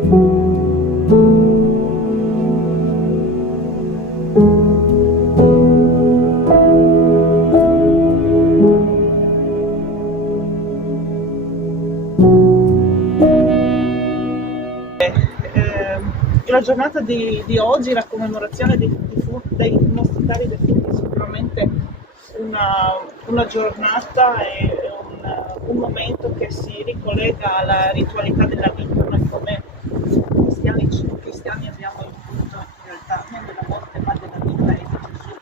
La giornata di oggi, la commemorazione dei nostri cari defunti, è sicuramente una giornata e un momento che si ricollega alla ritualità della vita. Noi come cristiani abbiamo il culto in realtà non della morte ma della vita, e di Gesù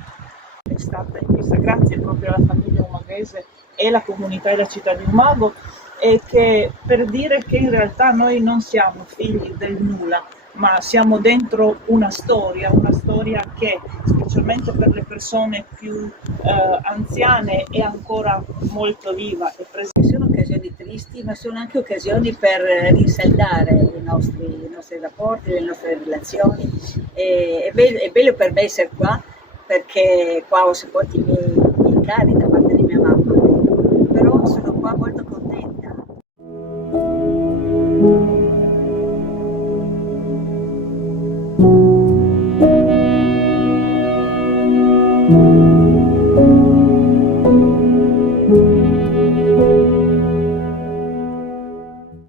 è stata in questa grazia proprio la famiglia umaghese e la comunità e la città di Umago, e che per dire che in realtà noi non siamo figli del nulla, ma siamo dentro una storia che specialmente per le persone più anziane è ancora molto viva e presente. Sono occasioni tristi, ma sono anche occasioni per rinsaldare i nostri rapporti, le nostre relazioni. È bello per me essere qua, perché qua ho sepolto i miei cari da